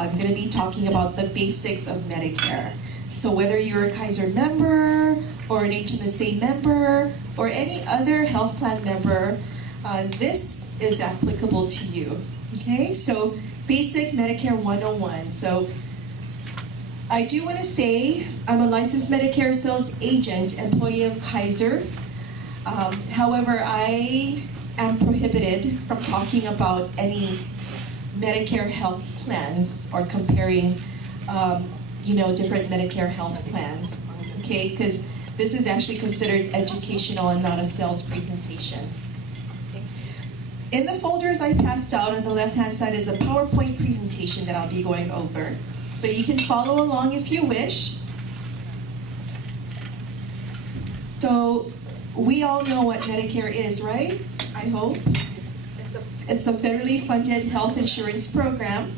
I'm going to be talking about the basics of Medicare. So whether you're a Kaiser member or an HMSA member or any other health plan member, this is applicable to you. Okay, so basic Medicare 101. So I do want to say I'm a licensed Medicare sales agent, employee of Kaiser. However, I am prohibited from talking about any Medicare health plans or comparing, different Medicare health plans. Okay, because this is actually considered educational and not a sales presentation. Okay. In the folders I passed out on the left-hand side is a PowerPoint presentation that I'll be going over. So you can follow along if you wish. So we all know what Medicare is, right? I hope. It's a federally funded health insurance program.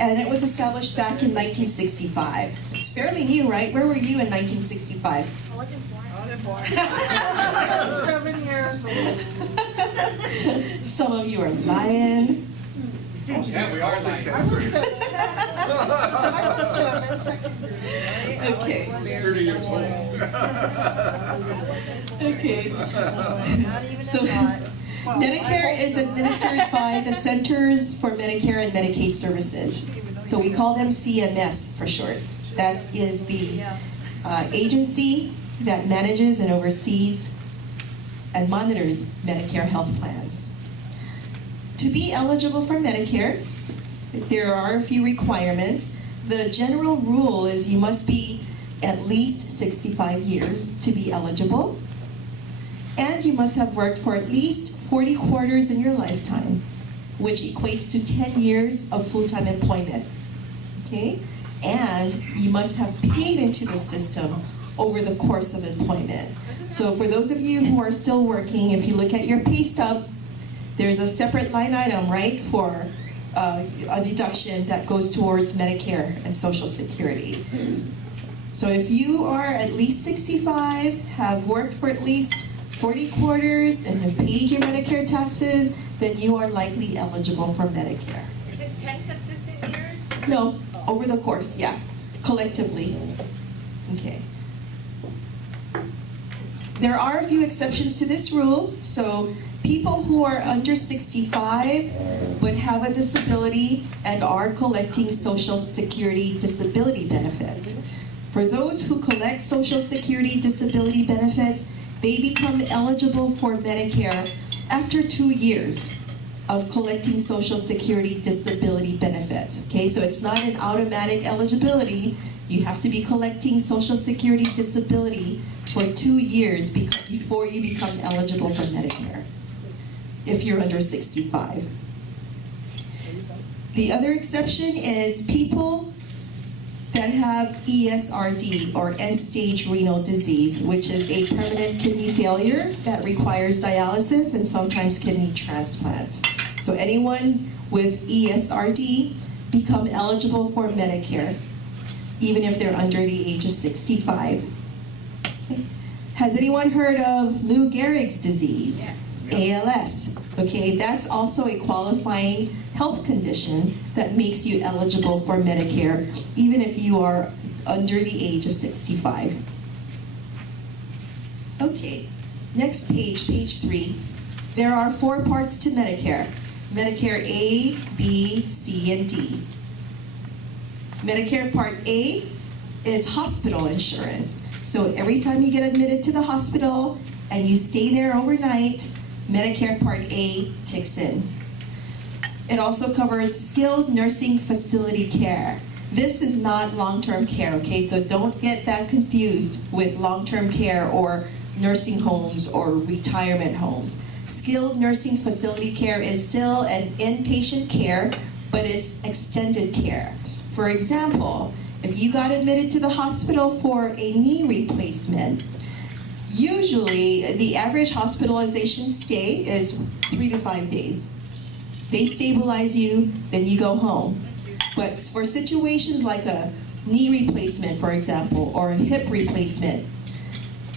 And it was established back in 1965. It's fairly new, right? Where were you in 1965? I wasn't born. I was 7 years old. Some of you are lying. Yeah, we are like I was 7. I was 7, second grade. Okay. 30 years old. Okay. Not even So, a thought. Well, Medicare is administered by the Centers for Medicare and Medicaid Services. So we call them CMS for short. That is the agency that manages and oversees and monitors Medicare health plans. To be eligible for Medicare, there are a few requirements. The general rule is you must be at least 65 years to be eligible, and you must have worked for at least 40 quarters in your lifetime, which equates to 10 years of full-time employment. Okay? And you must have paid into the system over the course of employment. So for those of you who are still working, if you look at your pay stub, there's a separate line item, right, for a deduction that goes towards Medicare and Social Security. So if you are at least 65, have worked for at least 40 quarters, and have paid your Medicare taxes, then you are likely eligible for Medicare. Is it 10 consistent years? No, over the course, yeah, collectively. Okay. There are a few exceptions to this rule. So people who are under 65 but have a disability and are collecting Social Security disability benefits. For those who collect Social Security disability benefits, they become eligible for Medicare after 2 years of collecting Social Security disability benefits. Okay, so it's not an automatic eligibility. You have to be collecting Social Security disability for 2 years before you become eligible for Medicare, if you're under 65. The other exception is people that have ESRD, or end-stage renal disease, which is a permanent kidney failure that requires dialysis and sometimes kidney transplants. So anyone with ESRD become eligible for Medicare, even if they're under the age of 65. Okay. Has anyone heard of Lou Gehrig's disease? Yes. ALS. Okay, that's also a qualifying health condition that makes you eligible for Medicare, even if you are under the age of 65. Okay, next page, page 3. There are 4 parts to Medicare. Medicare A, B, C, and D. Medicare Part A is hospital insurance. So every time you get admitted to the hospital and you stay there overnight, Medicare Part A kicks in. It also covers skilled nursing facility care. This is not long-term care, okay? So don't get that confused with long-term care or nursing homes or retirement homes. Skilled nursing facility care is still an inpatient care, but it's extended care. For example, if you got admitted to the hospital for a knee replacement, usually the average hospitalization stay is 3 to 5 days. They stabilize you, then you go home. But for situations like a knee replacement, for example, or a hip replacement,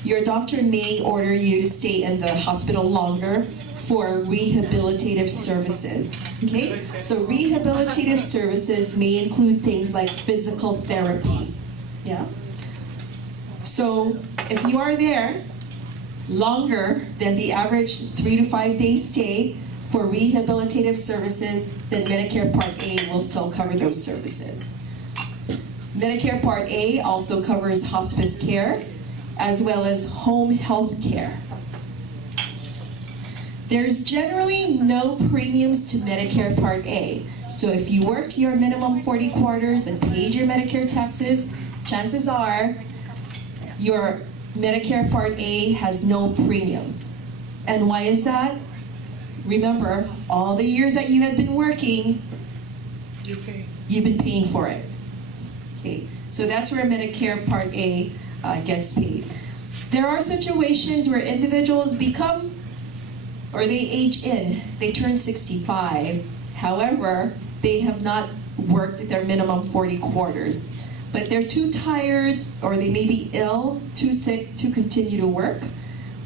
your doctor may order you to stay in the hospital longer for rehabilitative services. Okay, so rehabilitative services may include things like physical therapy. Yeah. So if you are there longer than the average 3 to 5 day stay for rehabilitative services, then Medicare Part A will still cover those services. Medicare Part A also covers hospice care as well as home health care. There's generally no premiums to Medicare Part A. So if you worked your minimum 40 quarters and paid your Medicare taxes, chances are your Medicare Part A has no premiums. And why is that? Remember, all the years that you have been working, you've been paying for it. Okay, so that's where Medicare Part A gets paid. There are situations where individuals become, or they age in, they turn 65. However, they have not worked their minimum 40 quarters. But they're too tired, or they may be ill, too sick to continue to work,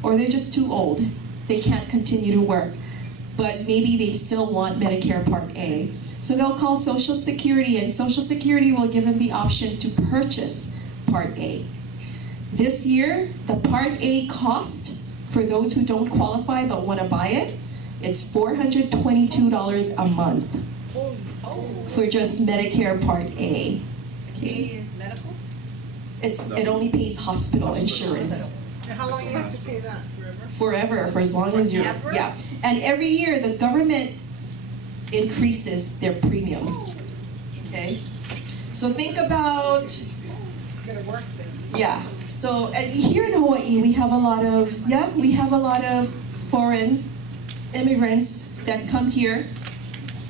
or they're just too old. They can't continue to work, but maybe they still want Medicare Part A. So they'll call Social Security, and Social Security will give them the option to purchase Part A. This year, the Part A cost for those who don't qualify but want to buy it, it's $422 a month for just Medicare Part A. A is medical? It only pays hospital insurance. And how long do you have to pay that? Forever, for as long as you're, Forever? yeah. And every year, the government increases their premiums, okay? So think about, You're gonna work there. yeah. So here in Hawaii, we have a lot of foreign immigrants that come here,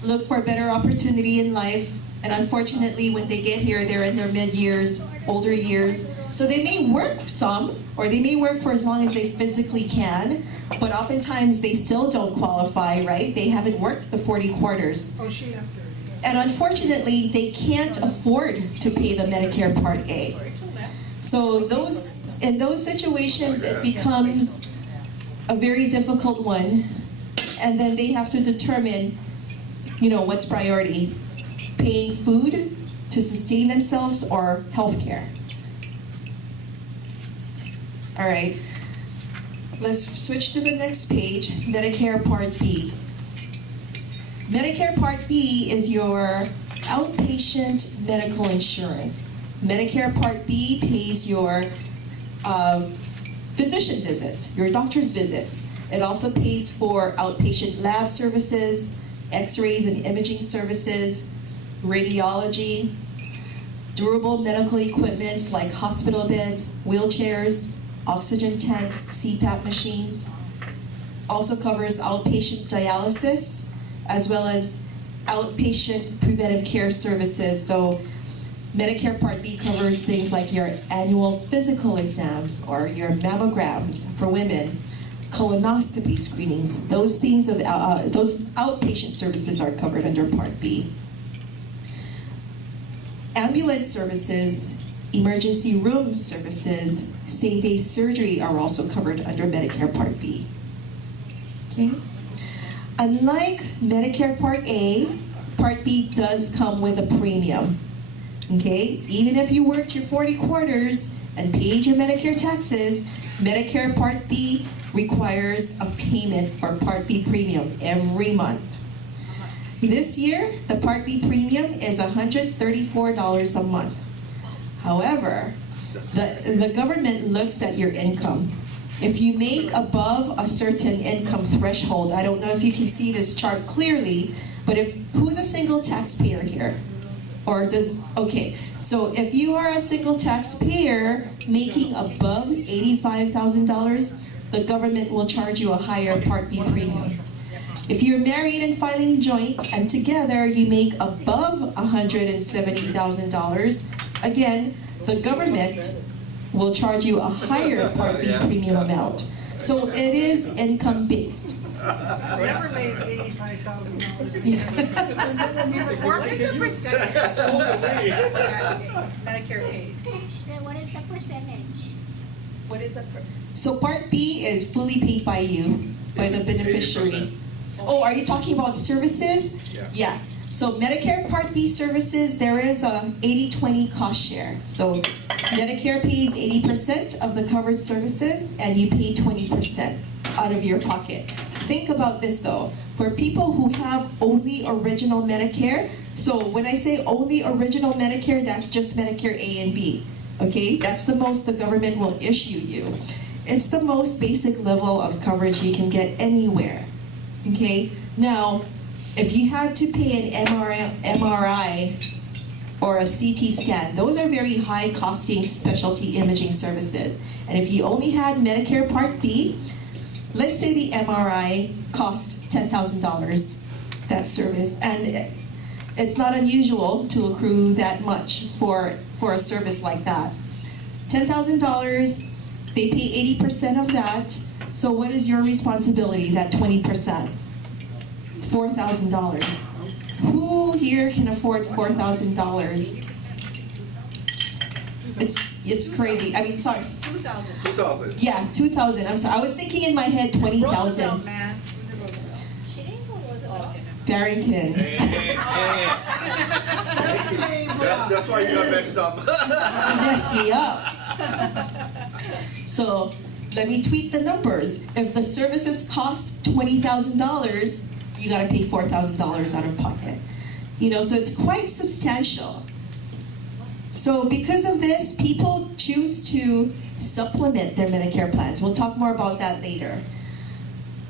look for a better opportunity in life, and unfortunately, when they get here, they're in their mid-years, older years. So they may work some, or they may work for as long as they physically can, but oftentimes they still don't qualify, right? They haven't worked the 40 quarters. Oh, she left already. And unfortunately, they can't afford to pay the Medicare Part A. So in those situations, it becomes a very difficult one. And then they have to determine, what's priority. Paying food to sustain themselves or health care. All right, let's switch to the next page, Medicare Part B. Medicare Part B is your outpatient medical insurance. Medicare Part B pays your physician visits, your doctor's visits. It also pays for outpatient lab services, x-rays and imaging services, radiology, durable medical equipments like hospital beds, wheelchairs, oxygen tanks, CPAP machines. Also covers outpatient dialysis, as well as outpatient preventive care services. So Medicare Part B covers things like your annual physical exams or your mammograms for women, colonoscopy screenings. Those things those outpatient services are covered under Part B. Ambulance services, emergency room services, same-day surgery are also covered under Medicare Part B. Okay? Unlike Medicare Part A, Part B does come with a premium. Okay? Even if you worked your 40 quarters and paid your Medicare taxes, Medicare Part B requires a payment for Part B premium every month. This year, the Part B premium is $134 a month. However, the government looks at your income. If you make above a certain income threshold, I don't know if you can see this chart clearly, but who's a single taxpayer here? Okay, so if you are a single taxpayer making above $85,000, the government will charge you a higher Part B premium. If you're married and filing joint and together you make above $170,000, again, the government will charge you a higher Part B premium amount. So it is income based. Never made $85,000. What is the percentage that Medicare pays? So what is the percentage? What is the So Part B is fully paid by you. by the beneficiary. Oh, are you talking about services? Yeah. So Medicare Part B services, there is a 80-20 cost share. So Medicare pays 80% of the covered services and you pay 20% out of your pocket. Think about this though. For people who have only original Medicare, so when I say only original Medicare, that's just Medicare A and B. Okay, that's the most the government will issue you. It's the most basic level of coverage you can get anywhere. Okay, now if you had to pay an MRI or a CT scan, those are very high costing specialty imaging services. And if you only had Medicare Part B, let's say the MRI cost $10,000, that service, and it's not unusual to accrue that much for a service like that. $10,000, they pay 80% of that, so what is your responsibility, that 20%? $4,000. Who here can afford $4,000? It's crazy. I mean, sorry. 2,000. Yeah, 2,000. I'm sorry. I was thinking in my head 20,000. Roosevelt, man. Who's the Roosevelt? She didn't go Roosevelt. Barrington. That's why you got messed up. Messed me up. So let me tweak the numbers. If the services cost $20,000, you got to pay $4,000 out of pocket. You know, so it's quite substantial. So because of this, people choose to supplement their Medicare plans. We'll talk more about that later.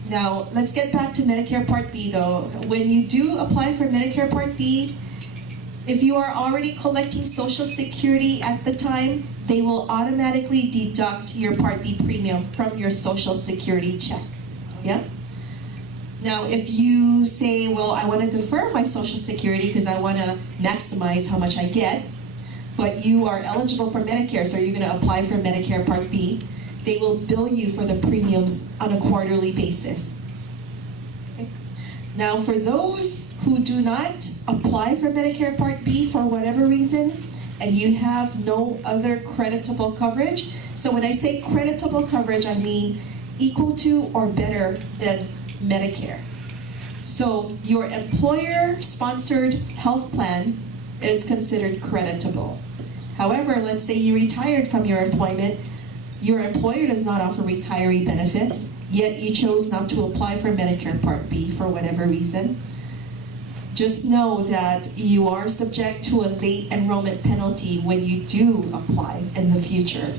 Now, let's get back to Medicare Part B though. When you do apply for Medicare Part B, if you are already collecting Social Security at the time, they will automatically deduct your Part B premium from your Social Security check. Yeah? Now, if you say, well, I want to defer my Social Security because I want to maximize how much I get, but you are eligible for Medicare, so you're going to apply for Medicare Part B, they will bill you for the premiums on a quarterly basis. Okay. Now, for those who do not apply for Medicare Part B for whatever reason, and you have no other creditable coverage, so when I say creditable coverage, I mean equal to or better than Medicare. So your employer-sponsored health plan is considered creditable. However, let's say you retired from your employment, your employer does not offer retiree benefits, yet you chose not to apply for Medicare Part B for whatever reason. Just know that you are subject to a late enrollment penalty when you do apply in the future.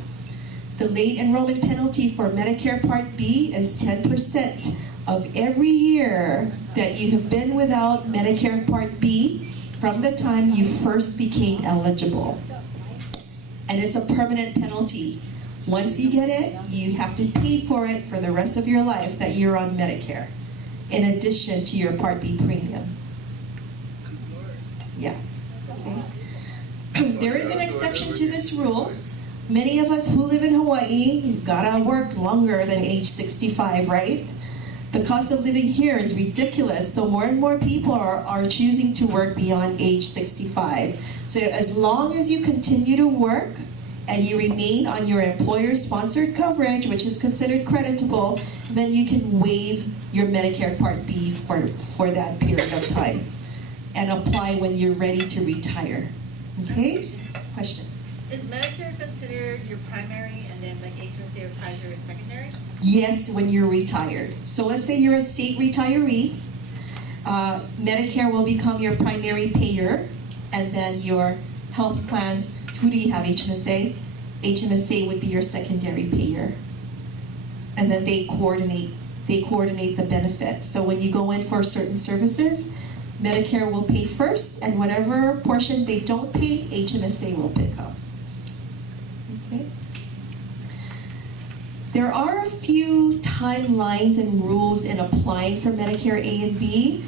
The late enrollment penalty for Medicare Part B is 10% of every year that you have been without Medicare Part B from the time you first became eligible. And it's a permanent penalty. Once you get it, you have to pay for it for the rest of your life that you're on Medicare, in addition to your Part B premium. Yeah. Okay. There is an exception to this rule. Many of us who live in Hawaii gotta work longer than age 65, right? The cost of living here is ridiculous, so more and more people are choosing to work beyond age 65. So as long as you continue to work and you remain on your employer-sponsored coverage, which is considered creditable, then you can waive your Medicare Part B for that period of time and apply when you're ready to retire. Okay? Question? Is Medicare considered your primary and then like HSA or Kaiser is secondary? Yes, when you're retired. So let's say you're a state retiree, Medicare will become your primary payer, and then your health plan, who do you have, HMSA? HMSA would be your secondary payer. And then they coordinate the benefits. So when you go in for certain services, Medicare will pay first, and whatever portion they don't pay, HMSA will pick up. Okay? There are a few timelines and rules in applying for Medicare A and B.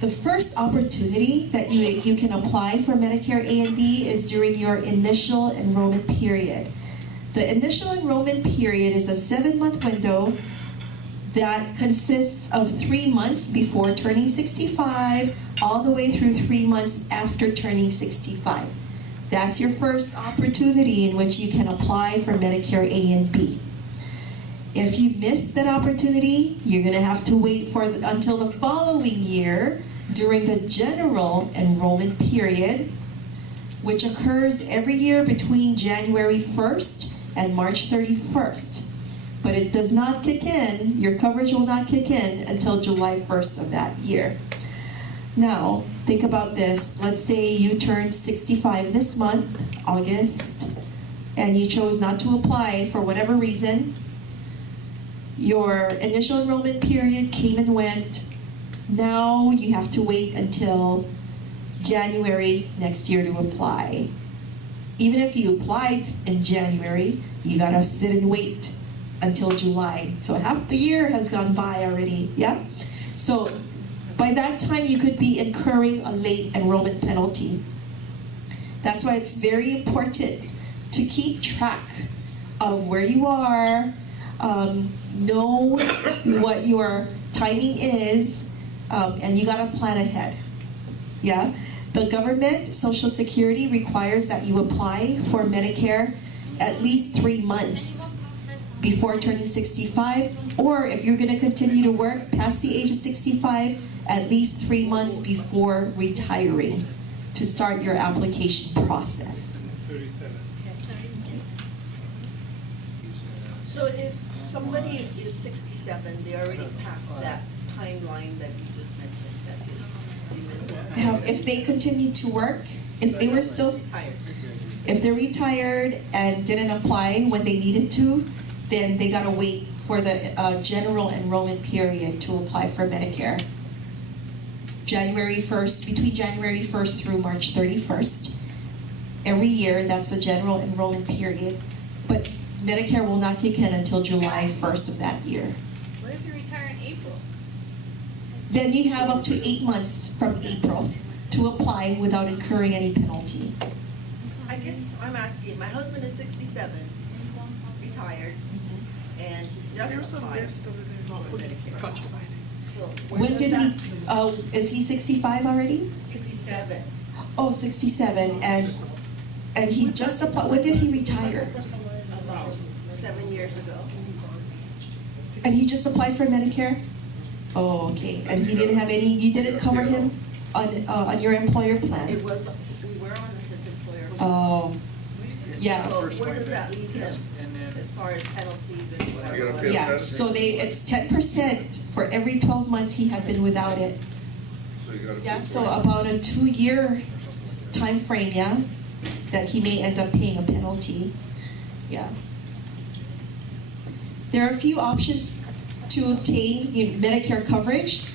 The first opportunity that you can apply for Medicare A and B is during your initial enrollment period. The initial enrollment period is a 7-month window that consists of 3 months before turning 65, all the way through 3 months after turning 65. That's your first opportunity in which you can apply for Medicare A and B. If you miss that opportunity, you're going to have to wait until the following year during the general enrollment period, which occurs every year between January 1st and March 31st. But it does not kick in, your coverage will not kick in until July 1st of that year. Now, think about this. Let's say you turned 65 this month, August, and you chose not to apply for whatever reason. Your initial enrollment period came and went. Now you have to wait until January next year to apply. Even if you applied in January, you gotta sit and wait until July. So half the year has gone by already, yeah? So by that time, you could be incurring a late enrollment penalty. That's why it's very important to keep track of where you are, know what your timing is, and you gotta plan ahead, yeah? The government, Social Security, requires that you apply for Medicare at least 3 months before turning 65, or if you're gonna continue to work past the age of 65, at least 3 months before retiring to start your application process. 37. So if somebody is 67, they already passed that timeline that you just mentioned, that's it. You missed that. Now, if they continue to work, if they were still, Retired. if they're retired and didn't apply when they needed to, then they gotta wait for the general enrollment period to apply for Medicare. January 1st, between January 1st through March 31st. Every year, that's the general enrollment period. But Medicare will not kick in until July 1st of that year. What if you retire in April? Then you have up to 8 months from April to apply without incurring any penalty. I guess I'm asking, my husband is 67, retired, and he just applied for Medicare. So where When does did that- he, is he 65 already? 67. Oh, 67, and he just applied, when did he retire? About 7 years ago. And he just applied for Medicare? Oh, okay, and he didn't have any, you didn't cover him on your employer plan? It was, we were on his employer. Oh, yeah. So where does that leave him as far as penalties and You gotta whatever? pay Yeah, so it's 10% for every 12 months he had been without it. So you gotta Yeah, pay so for it. about a 2-year time frame, yeah, that he may end up paying a penalty, yeah. There are a few options to obtain Medicare coverage.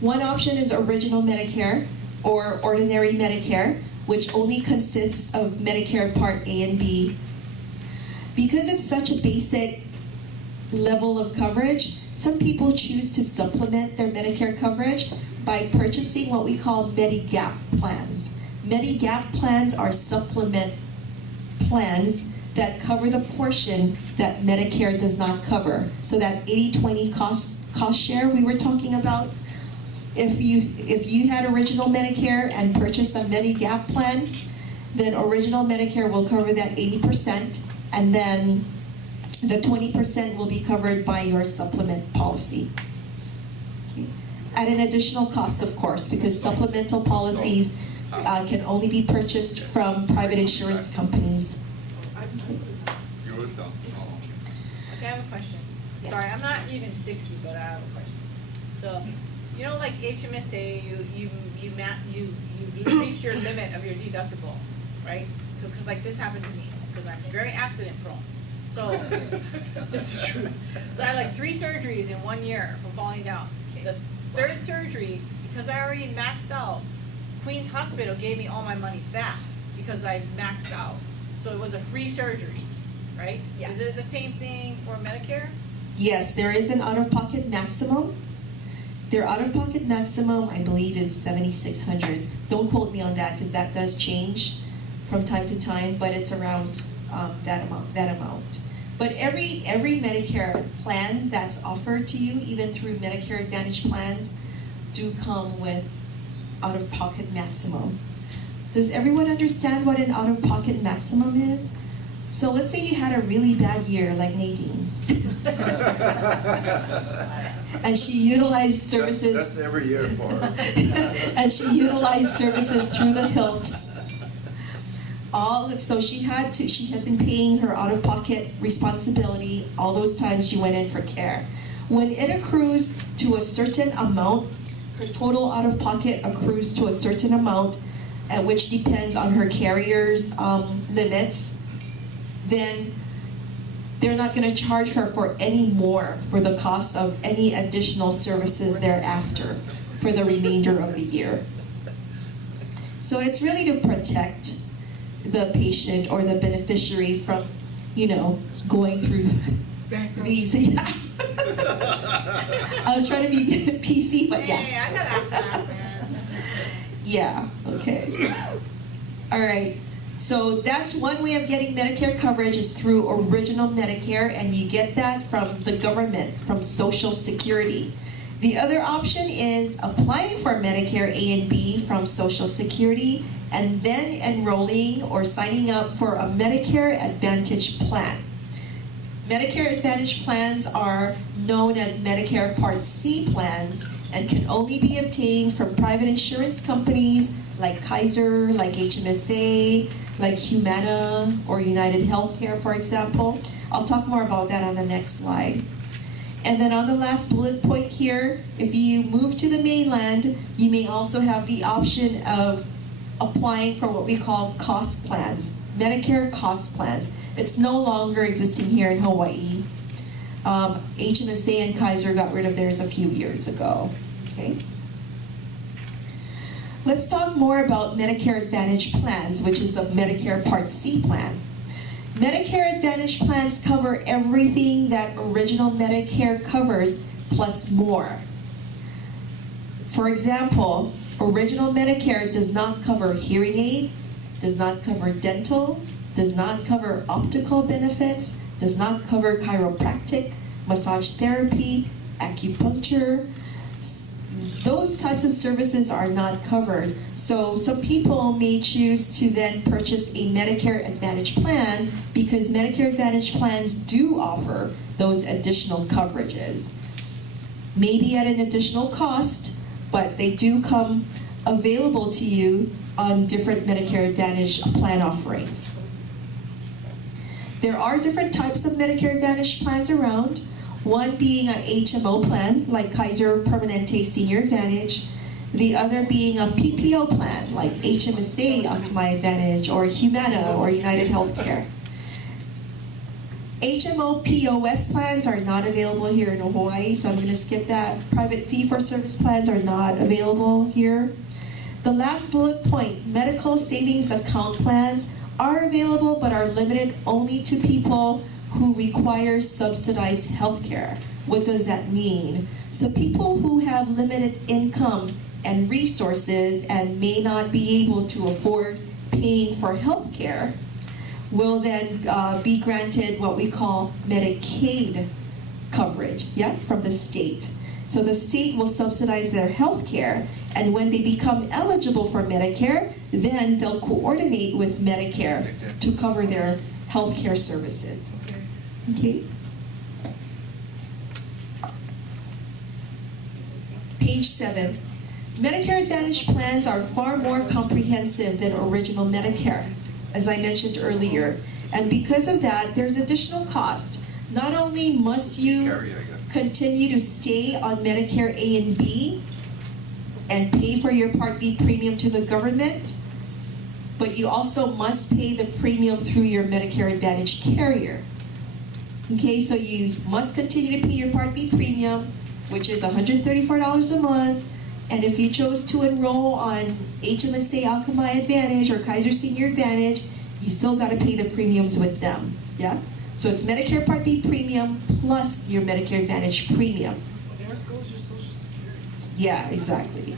One option is original Medicare or ordinary Medicare, which only consists of Medicare Part A and B. Because it's such a basic level of coverage, some people choose to supplement their Medicare coverage by purchasing what we call Medigap plans. Medigap plans are supplement plans that cover the portion that Medicare does not cover. So that 80-20 cost share we were talking about, if you had original Medicare and purchased a Medigap plan, then original Medicare will cover that 80%, and then the 20% will be covered by your supplement policy. Okay. At an additional cost, of course, because supplemental policies can only be purchased from private insurance companies. You're with them. Oh. Okay, I have a question. Yes. Sorry, I'm not even 60, but I have a question. So, you know, like HMSA, you've reached your limit of your deductible, right? So, because like this happened to me, because I'm very accident prone. So, this is the truth. So I had like 3 surgeries in 1 year for falling down. The 3rd surgery, because I already maxed out, Queens Hospital gave me all my money back because I maxed out. So it was a free surgery, right? Yeah. Is it the same thing for Medicare? Yes, there is an out-of-pocket maximum. Their out-of-pocket maximum, I believe, is $7,600. Don't quote me on that because that does change from time to time, but it's around that amount. But every Medicare plan that's offered to you, even through Medicare Advantage plans, do come with out-of-pocket maximum. Does everyone understand what an out-of-pocket maximum is? So let's say you had a really bad year, like Nadine, And she utilized services. That's every year for her. And she utilized services through the hilt. So she had been paying her out-of-pocket responsibility all those times she went in for care. When it accrues to a certain amount, her total out-of-pocket accrues to a certain amount, which depends on her carrier's limits, then they're not going to charge her for any more for the cost of any additional services thereafter for the remainder of the year. So it's really to protect the patient or the beneficiary from, going through these. Yeah. I was trying to be PC, but yeah. Hey, I gotta ask that, man. Yeah, okay. All right. So that's one way of getting Medicare coverage is through original Medicare, and you get that from the government, from Social Security. The other option is applying for Medicare A and B from Social Security and then enrolling or signing up for a Medicare Advantage plan. Medicare Advantage plans are known as Medicare Part C plans and can only be obtained from private insurance companies like Kaiser, like HMSA, like Humana or United Healthcare, for example. I'll talk more about that on the next slide. And then on the last bullet point here, if you move to the mainland, you may also have the option of applying for what we call cost plans, Medicare cost plans. It's no longer existing here in Hawaii. HMSA and Kaiser got rid of theirs a few years ago. Okay. Let's talk more about Medicare Advantage plans, which is the Medicare Part C plan. Medicare Advantage plans cover everything that original Medicare covers, plus more. For example, original Medicare does not cover hearing aid, does not cover dental, does not cover optical benefits, does not cover chiropractic, massage therapy, acupuncture. Those types of services are not covered. So some people may choose to then purchase a Medicare Advantage plan because Medicare Advantage plans do offer those additional coverages. Maybe at an additional cost, but they do come available to you on different Medicare Advantage plan offerings. There are different types of Medicare Advantage plans around. One being an HMO plan, like Kaiser Permanente Senior Advantage. The other being a PPO plan, like HMSA Akamai Advantage, or Humana, or United Healthcare. HMO POS plans are not available here in Hawaii, so I'm going to skip that. Private fee-for-service plans are not available here. The last bullet point, medical savings account plans are available but are limited only to people who require subsidized health care. What does that mean? So people who have limited income and resources and may not be able to afford paying for health care will then be granted what we call Medicaid coverage, from the state. So the state will subsidize their health care, and when they become eligible for Medicare, then they'll coordinate with Medicare to cover their health care services. Okay. Page 7. Medicare Advantage plans are far more comprehensive than original Medicare, as I mentioned earlier. And because of that, there's additional cost. Not only must you continue to stay on Medicare A and B and pay for your Part B premium to the government, but you also must pay the premium through your Medicare Advantage carrier. Okay, so you must continue to pay your Part B premium, which is $134 a month. And if you chose to enroll on HMSA Akamai Advantage or Kaiser Senior Advantage, you still got to pay the premiums with them. Yeah? So it's Medicare Part B premium plus your Medicare Advantage premium. There goes your Social Security. Yeah, exactly.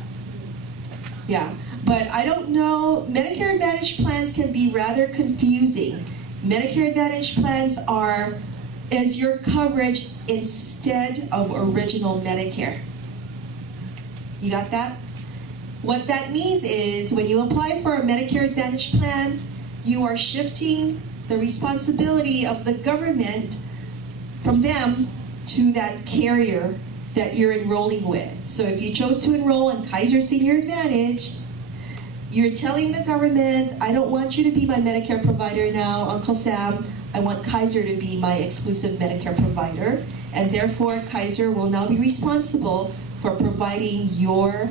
Yeah, but I don't know, Medicare Advantage plans can be rather confusing. Medicare Advantage plans is your coverage instead of original Medicare. You got that? What that means is when you apply for a Medicare Advantage plan, you are shifting the responsibility of the government from them to that carrier that you're enrolling with. So if you chose to enroll in Kaiser Senior Advantage, you're telling the government, I don't want you to be my Medicare provider now, Uncle Sam. I want Kaiser to be my exclusive Medicare provider. And therefore, Kaiser will now be responsible for providing your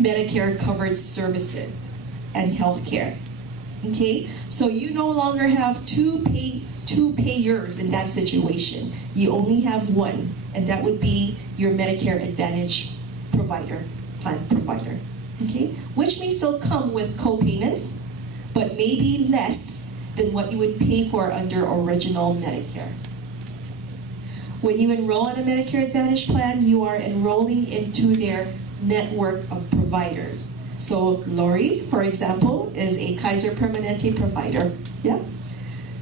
Medicare covered services and health care. Okay? So you no longer have two payers in that situation. You only have one, and that would be your Medicare Advantage provider, plan provider. Okay? Which may still come with co-payments, but maybe less than what you would pay for under original Medicare. When you enroll in a Medicare Advantage plan, you are enrolling into their network of providers. So Lori, for example, is a Kaiser Permanente provider. Yeah?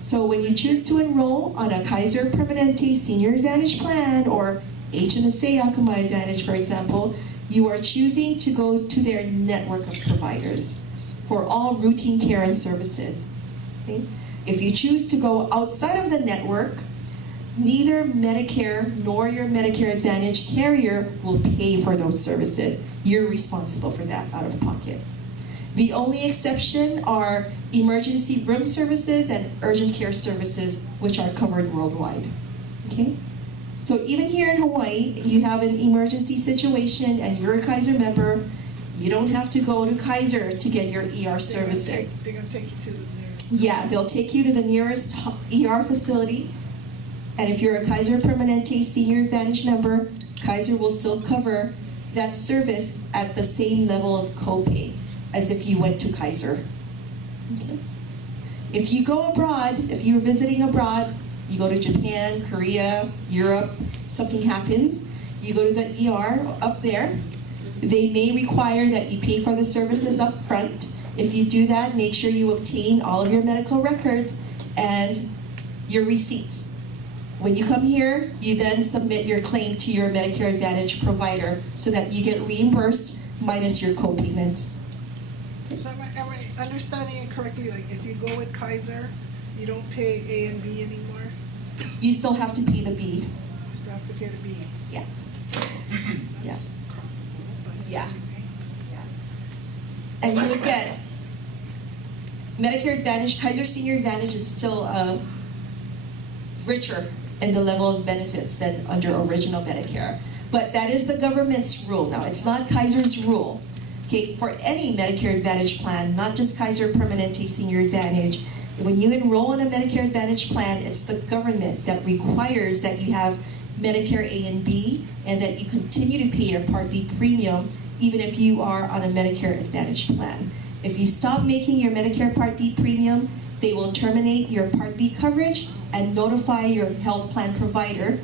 So when you choose to enroll on a Kaiser Permanente Senior Advantage plan or HMSA Yakima Advantage, for example, you are choosing to go to their network of providers for all routine care and services. Okay? If you choose to go outside of the network, neither Medicare nor your Medicare Advantage carrier will pay for those services. You're responsible for that out of pocket. The only exception are emergency room services and urgent care services, which are covered worldwide. Okay? So even here in Hawaii, you have an emergency situation and you're a Kaiser member, you don't have to go to Kaiser to get your ER services. They're going to take you to the nearest. Yeah, they'll take you to the nearest ER facility. And if you're a Kaiser Permanente Senior Advantage member, Kaiser will still cover that service at the same level of copay as if you went to Kaiser. Okay. If you go abroad, if you're visiting abroad, you go to Japan, Korea, Europe, something happens, you go to the ER up there, they may require that you pay for the services up front. If you do that, make sure you obtain all of your medical records and your receipts. When you come here, you then submit your claim to your Medicare Advantage provider so that you get reimbursed minus your co-payments. So am I understanding it correctly? Like if you go with Kaiser, you don't pay A and B anymore? You still have to pay the B. You still have to pay the B. Yeah. That's comparable, but Yeah. Yeah. And you would get Medicare Advantage, Kaiser Senior Advantage is still richer in the level of benefits than under original Medicare. But that is the government's rule now. It's not Kaiser's rule. Okay, for any Medicare Advantage plan, not just Kaiser Permanente Senior Advantage, when you enroll in a Medicare Advantage plan, it's the government that requires that you have Medicare A and B and that you continue to pay your Part B premium even if you are on a Medicare Advantage plan. If you stop making your Medicare Part B premium, they will terminate your Part B coverage and notify your health plan provider,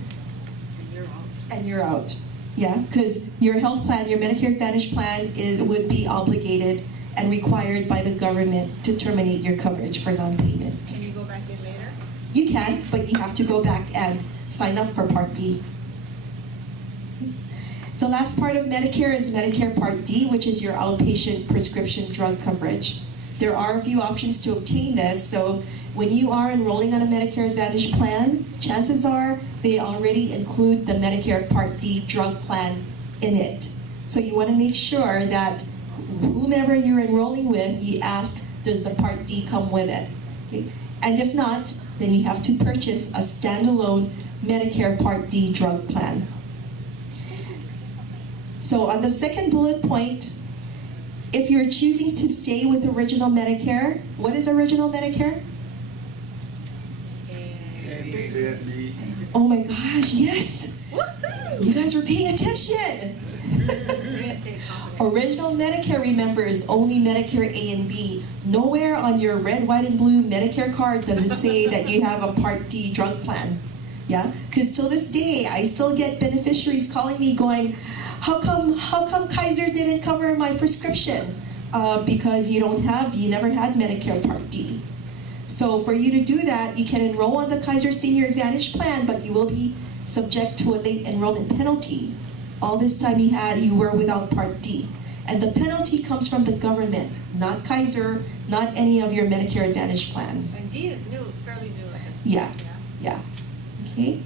and you're out. Yeah, because your health plan, your Medicare Advantage plan would be obligated and required by the government to terminate your coverage for non-payment. Can you go back in later? You can, but you have to go back and sign up for Part B. The last part of Medicare is Medicare Part D, which is your outpatient prescription drug coverage. There are a few options to obtain this, so when you are enrolling on a Medicare Advantage plan, chances are they already include the Medicare Part D drug plan in it. So you want to make sure that whomever you're enrolling with, you ask, does the Part D come with it? Okay? And if not, then you have to purchase a standalone Medicare Part D drug plan. So on the second bullet point, if you're choosing to stay with original Medicare, what is original Medicare? Oh my gosh, yes! You guys were paying attention! Original Medicare, remember, is only Medicare A and B. Nowhere on your red, white, and blue Medicare card does it say that you have a Part D drug plan. Yeah? Because till this day, I still get beneficiaries calling me going, how come Kaiser didn't cover my prescription? Because you never had Medicare Part D. So for you to do that, you can enroll on the Kaiser Senior Advantage plan, but you will be subject to a late enrollment penalty. All this time you were without Part D. And the penalty comes from the government, not Kaiser, not any of your Medicare Advantage plans. And D is new, fairly new. Yeah. Okay.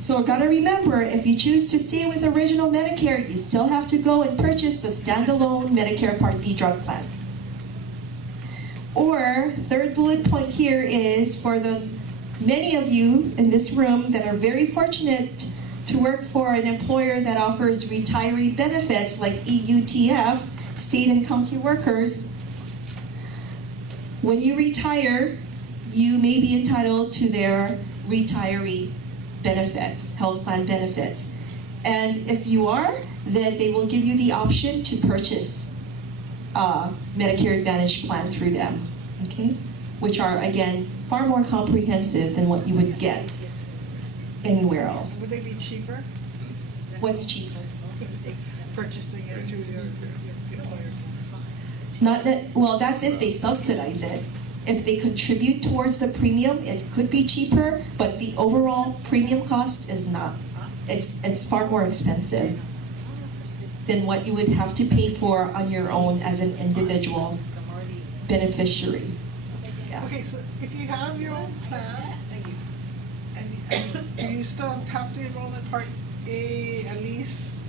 So gotta remember, if you choose to stay with original Medicare, you still have to go and purchase the standalone Medicare Part D drug plan. Or, third bullet point here is for the many of you in this room that are very fortunate to work for an employer that offers retiree benefits like EUTF, state and county workers. When you retire, you may be entitled to their retiree benefits, health plan benefits. And if you are, then they will give you the option to purchase Medicare Advantage plan through them, okay? Which are, again, far more comprehensive than what you would get anywhere else. Would they be cheaper? What's cheaper? Purchasing it through your employer? Not that, well, that's if they subsidize it. If they contribute towards the premium, it could be cheaper, but the overall premium cost is not. It's far more expensive than what you would have to pay for on your own as an individual beneficiary. Yeah. Okay, so if you have your own plan, and do you still have to enroll in Part A at least?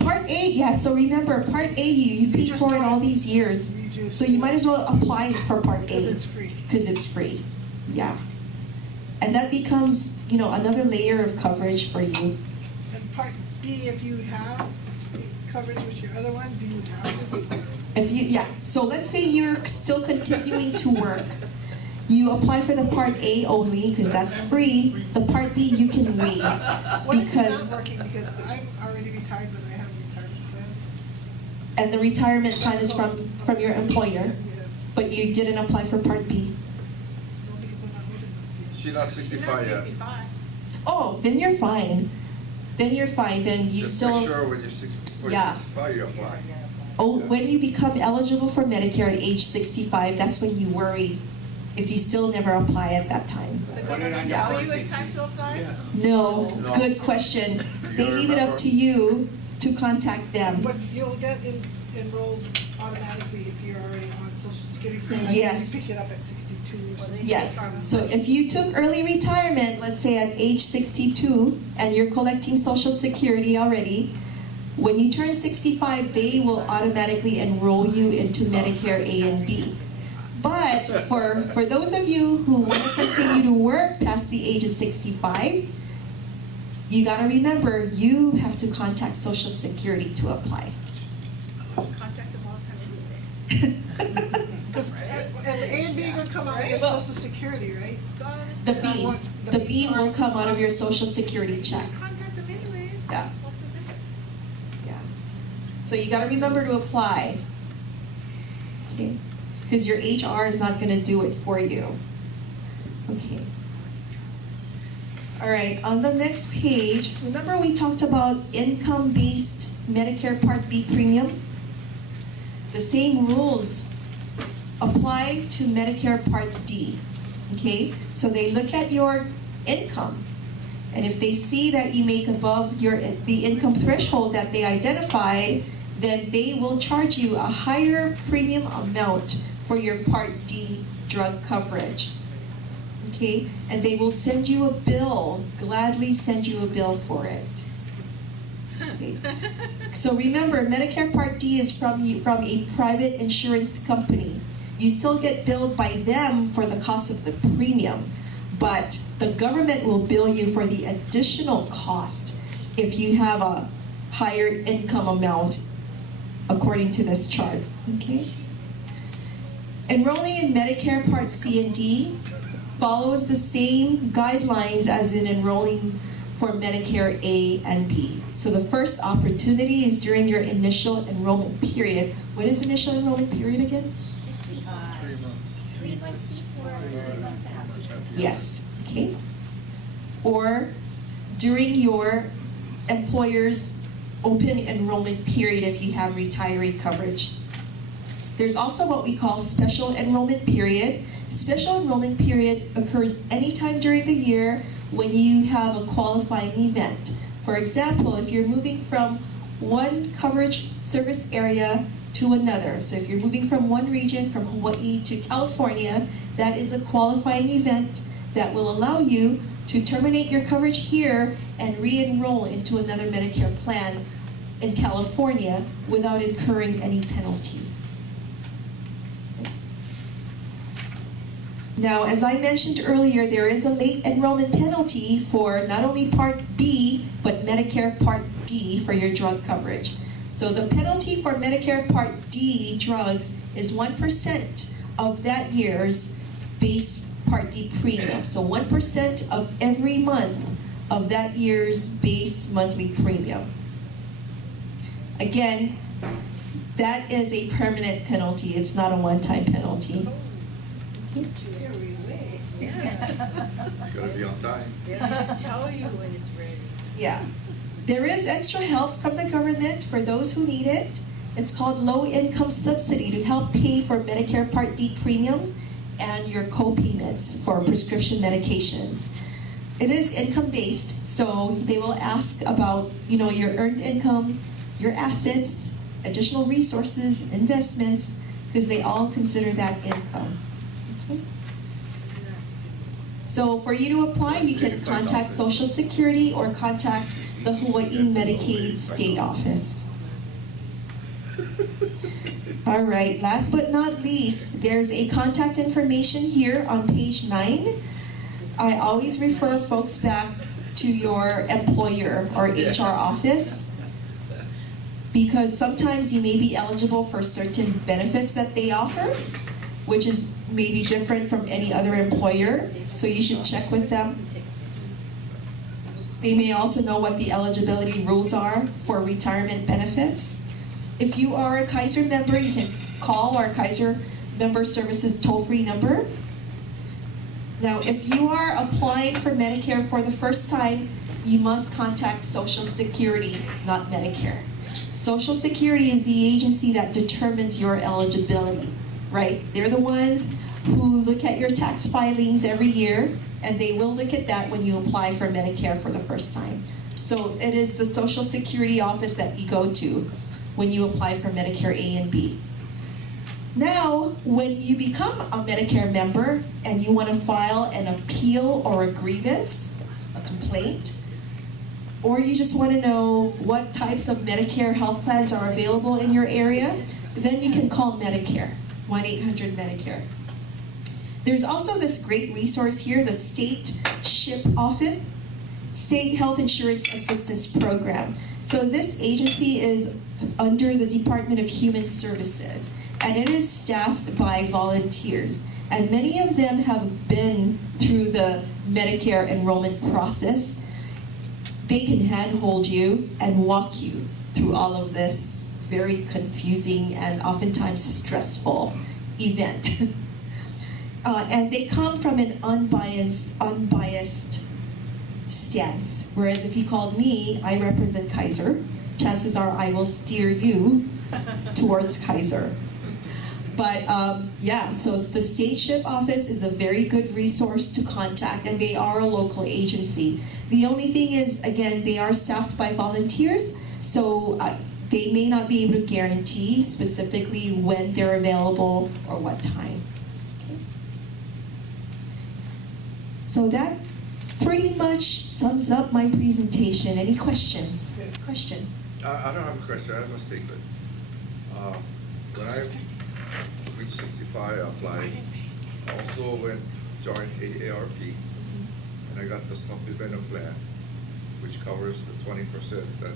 Part A, yeah, so remember, Part A, you paid just for it don't- all these years. you just- So you might as well apply for Part A. Because it's free. Because it's free, yeah. And that becomes, another layer of coverage for you. And Part B, if you have coverage with your other one, do you have to? So let's say you're still continuing to work. You apply for the Part A only, because that's free. The Part B you can waive, What if it's because, not working? Because I'm already retired, but I have a retirement plan. and the retirement plan is from your employer, Yeah, but you didn't apply for Part B. no, because I'm not old enough yet. She's not She's 65 not yet. 65. Oh, then you're fine. Then you're fine, then you Just still. make sure when you're 65, Yeah. you apply. Oh, when you become eligible for Medicare at age 65, that's when you worry if you still never apply at that time. The Put it on government your tell you birthday. it's time to apply? Yeah. No, No. good question. You They gotta leave it up remember. to you to contact them. But you'll get enrolled automatically if you're already on Social Security. So like Yes. you pick it up at 62 or something. Yes, so if you took early retirement, let's say at age 62, and you're collecting Social Security already, when you turn 65, they will automatically enroll you into Medicare A and B. But for those of you who want to continue to work past the age of 65, you gotta remember, you have to contact Social Security to apply. Contact them all the time anyway. Because and the A and B will come out of your Well- Social Security, right? So I The understand. B, the B will come out of your Social Security check. Contact them anyways. Yeah. What's the difference? Yeah. So you gotta remember to apply. Okay? Because your HR is not gonna do it for you. Okay. All right, on the next page, remember we talked about income-based Medicare Part B premium? The same rules apply to Medicare Part D. Okay? So they look at your income. And if they see that you make above the income threshold that they identified, then they will charge you a higher premium amount for your Part D drug coverage. Okay? And they will send you a bill, gladly send you a bill for it. Okay. So remember, Medicare Part D is from a private insurance company. You still get billed by them for the cost of the premium, but the government will bill you for the additional cost if you have a higher income amount according to this chart. Okay? Enrolling in Medicare Part C and D follows the same guidelines as in enrolling for Medicare A and B. So the first opportunity is during your initial enrollment period. What is initial enrollment period again? 3 months before, 3 months after. Yes, okay. Or during your employer's open enrollment period if you have retiree coverage. There's also what we call special enrollment period. Special enrollment period occurs anytime during the year when you have a qualifying event. For example, if you're moving from one coverage service area to another. So if you're moving from one region, from Hawaii to California, that is a qualifying event that will allow you to terminate your coverage here and re-enroll into another Medicare plan in California without incurring any penalty. Now, as I mentioned earlier, there is a late enrollment penalty for not only Part B, but Medicare Part D for your drug coverage. So the penalty for Medicare Part D drugs is 1% of that year's base Part D premium. So 1% of every month of that year's base monthly premium. Again, that is a permanent penalty. It's not a one-time penalty. Okay. You gotta be on time. Yeah, tell you when it's ready. Yeah. There is extra help from the government for those who need it. It's called low-income subsidy to help pay for Medicare Part D premiums and your co-payments for prescription medications. It is income-based, so they will ask about, your earned income, your assets, additional resources, investments, because they all consider that income. Okay? So for you to apply, you can contact Social Security or contact the Hawaii Medicaid State Office. All right, last but not least, there's a contact information here on page 9. I always refer folks back to your employer or HR office because sometimes you may be eligible for certain benefits that they offer, which is maybe different from any other employer, so you should check with them. They may also know what the eligibility rules are for retirement benefits. If you are a Kaiser member, you can call our Kaiser Member Services toll-free number. Now, if you are applying for Medicare for the first time, you must contact Social Security, not Medicare. Social Security is the agency that determines your eligibility, right? They're the ones who look at your tax filings every year, and they will look at that when you apply for Medicare for the first time. So it is the Social Security office that you go to when you apply for Medicare A and B. Now, when you become a Medicare member and you want to file an appeal or a grievance, a complaint, or you just want to know what types of Medicare health plans are available in your area, then you can call Medicare, 1-800-MEDICARE. There's also this great resource here, the State SHIP Office, State Health Insurance Assistance Program. So this agency is under the Department of Human Services, and it is staffed by volunteers. And many of them have been through the Medicare enrollment process. They can handhold you and walk you through all of this very confusing and oftentimes stressful event. And they come from an unbiased stance. Whereas if you called me, I represent Kaiser. Chances are I will steer you towards Kaiser. But so the State SHIP office is a very good resource to contact, and they are a local agency. The only thing is, again, they are staffed by volunteers, so they may not be able to guarantee specifically when they're available or what time. Okay. So that pretty much sums up my presentation. Any questions? Question? I don't have a question, I have a statement. When I reached 65, I applied. I also joined AARP, and I got the supplemental plan, which covers the 20% that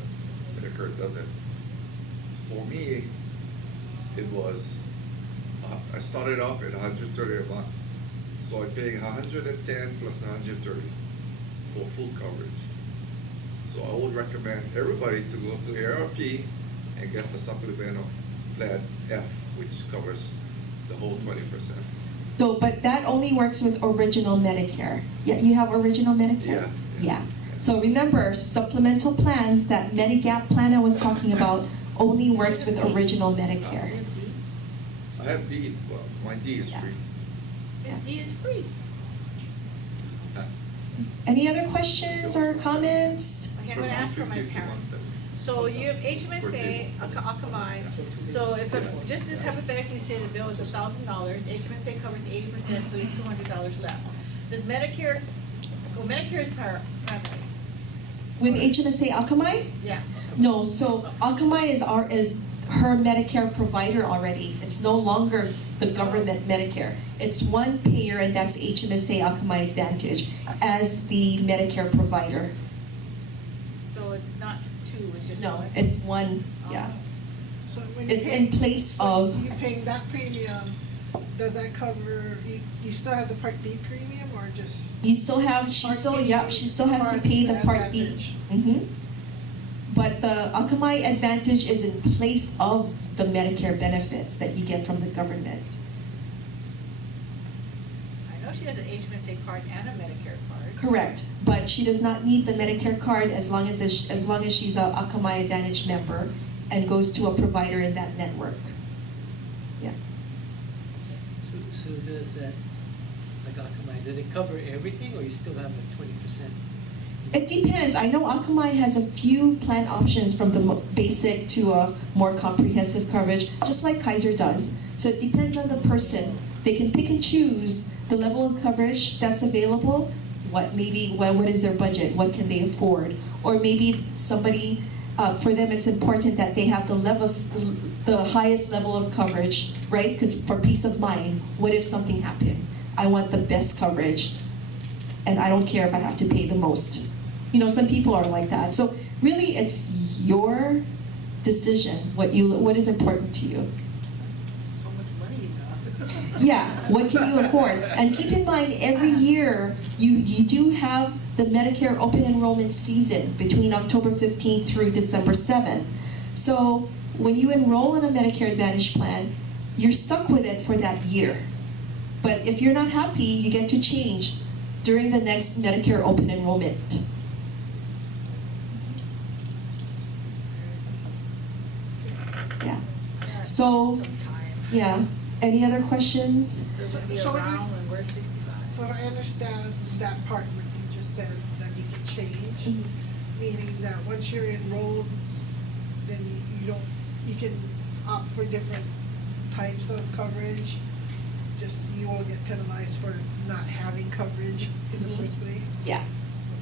Medicare doesn't. For me, it was, I started off at $130 a month. So I'm paying $110 plus $130 for full coverage. So I would recommend everybody to go to AARP and get the supplemental plan F, which covers the whole 20%. So, but that only works with original Medicare. Yeah, you have original Medicare? Yeah. So remember, supplemental plans, that Medigap plan I was talking about, only works with original Medicare. I have D, well, my D is free. D is free. Any other questions or comments? Okay, I'm gonna ask for my 150 to parents. 170. So you have HMSA, I'll combine. So if, just as hypothetically say the bill is $1,000, HMSA covers 80%, so there's $200 left. Does Medicare go Well, Medicare is primary. With HMSA Akamai? Yeah. No, so Akamai is her Medicare provider already. It's no longer the government Medicare. It's one payer, and that's HMSA Akamai Advantage as the Medicare provider. So it's not two, it's just No, one? it's one, yeah. So when you It's pay- in place so of, you paying that premium, does that cover, you still have the Part B premium or just? you still have, she Part still, B yep, she still has to Part pay the Part B. Advantage? Mm-hmm. But the Akamai Advantage is in place of the Medicare benefits that you get from the government. I know she has an HMSA card and a Medicare card. Correct, but she does not need the Medicare card as long as she's a Akamai Advantage member and goes to a provider in that network. Yeah. So does that, like Akamai, does it cover everything, or you still have like 20%? It depends. I know Akamai has a few plan options from the basic to a more comprehensive coverage, just like Kaiser does. So it depends on the person. They can pick and choose the level of coverage that's available. What is their budget? What can they afford? Or maybe somebody, for them, it's important that they have the highest level of coverage, right? Because for peace of mind, what if something happened? I want the best coverage, and I don't care if I have to pay the most. You know, some people are like that. So really, it's your decision, what is important to you. How much money you got? Yeah, what can you afford? And keep in mind, every year, you do have the Medicare open enrollment season between October 15th through December 7th. So when you enroll in a Medicare Advantage plan, you're stuck with it for that year. But if you're not happy, you get to change during the next Medicare open enrollment. Yeah. So, Some time. yeah. Any other questions? Still gonna be So when you- around when we're 65. So I understand that part, what you just said, that you can change, Mhm. meaning that once you're enrolled, then you can opt for different types of coverage, just you won't get penalized for not having coverage in the Mhm. first place. Yeah.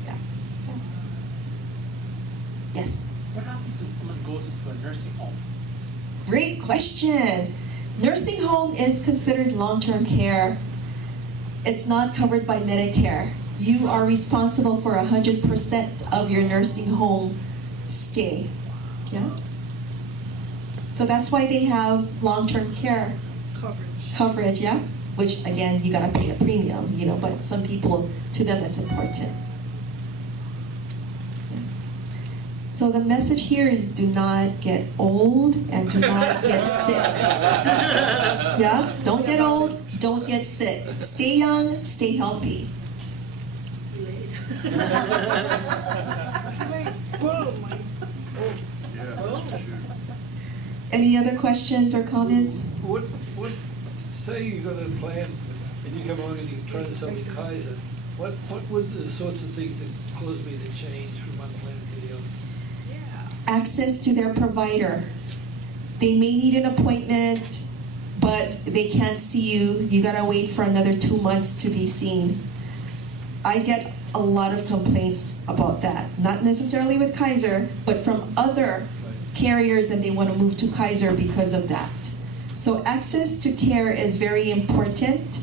Yeah. Yeah. Yes. What happens when someone goes into a nursing home? Great question. Nursing home is considered long-term care. It's not covered by Medicare. You are responsible for 100% of your nursing home stay. Yeah? So that's why they have long-term care coverage, yeah? Which, again, you gotta pay a premium, you know, but some people, to them, it's important. So the message here is do not get old and do not get sick. Yeah? Don't get old, don't get sick. Stay young, stay healthy. Any other questions or comments? What, say you got a plan and you come along and you try to sell me Kaiser, what would the sorts of things that cause me to change from one plan to the other? Access to their provider. They may need an appointment, but they can't see you. You gotta wait for another 2 months to be seen. I get a lot of complaints about that. Not necessarily with Kaiser, but from other carriers, and they want to move to Kaiser because of that. So access to care is very important.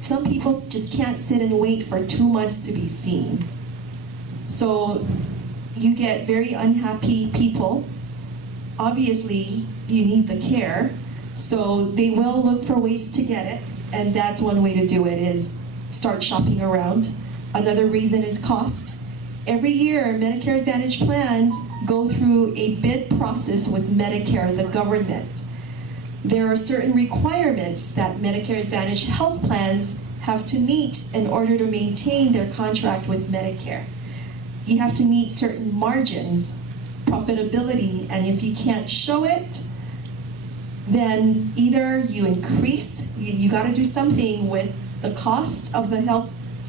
Some people just can't sit and wait for 2 months to be seen. So you get very unhappy people. Obviously, you need the care, so they will look for ways to get it, and that's one way to do it, is start shopping around. Another reason is cost. Every year, Medicare Advantage plans go through a bid process with Medicare, the government. There are certain requirements that Medicare Advantage health plans have to meet in order to maintain their contract with Medicare. You have to meet certain margins, profitability, and if you can't show it, then either you increase, you gotta do something with the cost of the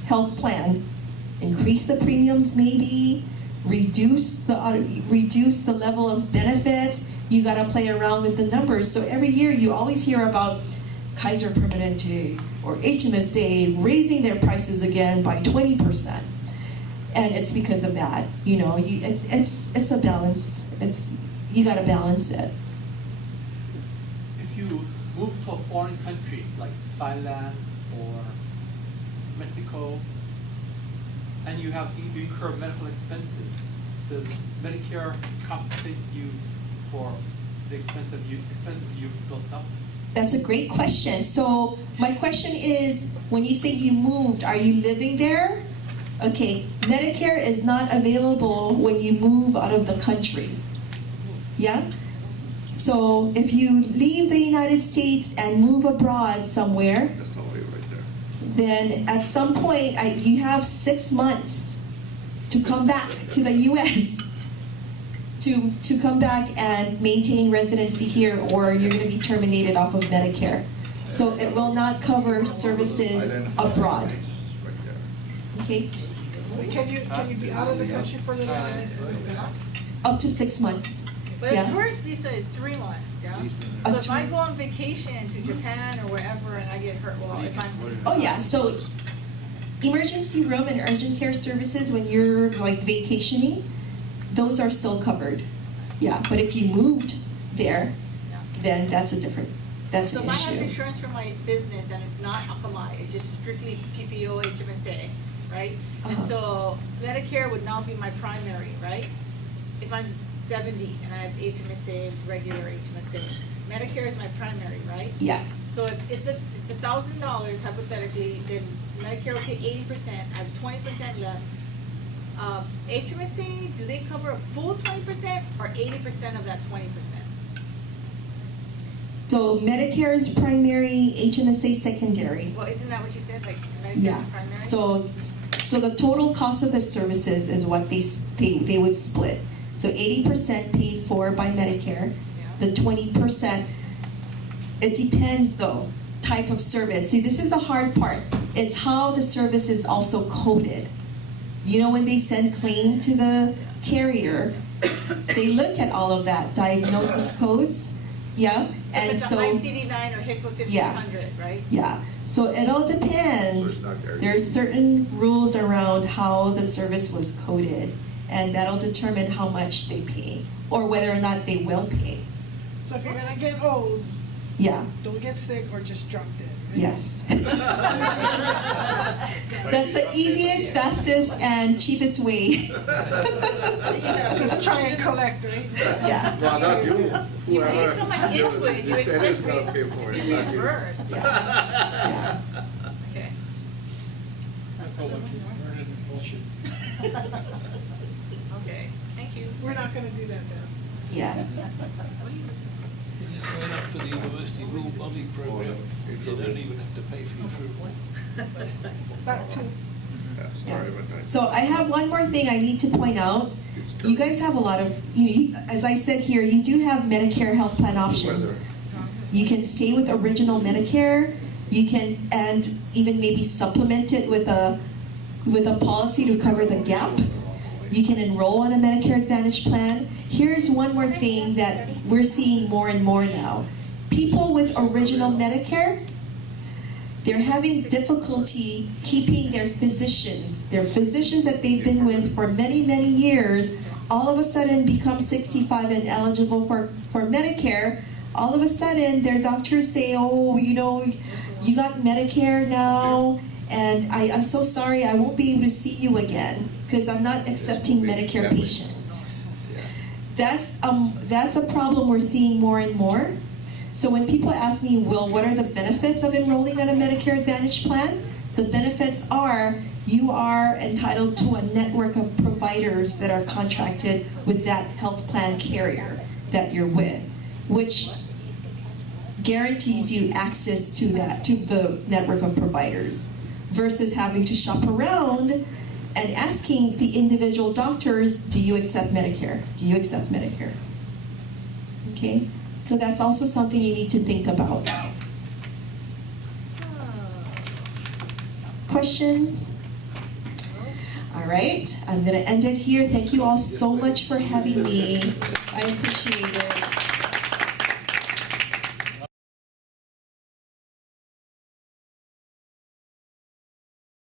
health plan, increase the premiums maybe, reduce the level of benefits. You gotta play around with the numbers. So every year you always hear about Kaiser Permanente or HMSA raising their prices again by 20%. And it's because of that, you know, it's a balance. You gotta balance it. If you move to a foreign country like Thailand or Mexico, and you incur medical expenses, does Medicare compensate you for the expenses you've built up? That's a great question. So my question is, when you say you moved, are you living there? Okay, Medicare is not available when you move out of the country. Yeah? So if you leave the United States and move abroad somewhere, That's the way right there. then at some point you have 6 months to come back to the US to come back and maintain residency here, or you're going to be terminated off of Medicare. So it will not cover services abroad. Right there. Okay? Can you be out of the country for a little while and then move back? Up to 6 months. But Yeah. a tourist visa is 3 months, yeah? A So if I tour- go on vacation to Japan or wherever and I get hurt, well, if I'm. Oh yeah, so emergency room and urgent care services when you're like vacationing, those are still covered. Yeah, but if you moved there, Yeah. then that's an So issue. if I have insurance for my business and it's not Akamai, it's just strictly PPO, HMSA, right? And Uh-huh. so Medicare would now be my primary, right? If I'm 70 and I have HMSA, regular HMSA, Medicare is my primary, right? Yeah, So if it's $1,000 hypothetically, then Medicare will pay 80%, I have 20% left. HMSA, do they cover a full 20% or 80% of that 20%? so Medicare is primary, HMSA secondary. Well, isn't that what you said, like Medicare Yeah, is primary? so the total cost of the services is what they would split. So 80% paid for by Medicare, Yeah. the 20%, it depends though, type of service. See, this is the hard part. It's how the service is also coded. You know, when they send claim to the carrier, they look at all of that, diagnosis codes, yeah? So And if it's a so, ICD-9 or HICVA 1500, right? yeah, so it all So depends. it's not every- There's certain rules around how the service was coded, and that'll determine how much they pay, or whether or not they will pay. So if you're gonna get old, Yeah, don't get sick or just drop dead, right? yes. That's the easiest, fastest, and cheapest way. Just try and collect, right? Yeah, No, not you. You pay Whoever- so much into it, you said it's expect gonna pay for it to it, be not you. reimbursed, yeah. yeah. Okay. I told my kids, burn it in full shit. Okay, thank you. We're not gonna do that now. Yeah. When you sign up for the University Rural Body Program, you don't even have to pay for your food. That too. Yeah, sorry about that. So I have one more thing I need to point out. It's You guys have a lot of, as I said here, you do have Medicare health plan options. Weather. You can stay with original Medicare. You can, and even maybe supplement it with a policy to cover the gap. You can enroll on a Medicare Advantage plan. Here's one more thing that we're seeing more and more now. People with original Medicare, they're having difficulty keeping their physicians that they've been with for many, many years, all of a sudden become 65 and eligible for Medicare. All of a sudden, their doctors say, oh, you know, you got Medicare now, and I'm so sorry, I won't be able to see you again because I'm not accepting Medicare patients. That's a problem we're seeing more and more. So when people ask me, well, what are the benefits of enrolling on a Medicare Advantage plan? The benefits are you are entitled to a network of providers that are contracted with that health plan carrier that you're with, which guarantees you access to the network of providers, versus having to shop around and asking the individual doctors, do you accept Medicare? Do you accept Medicare? Okay, so that's also something you need to think about. Questions? All right, I'm gonna end it here. Thank you all so much for having me. I appreciate it.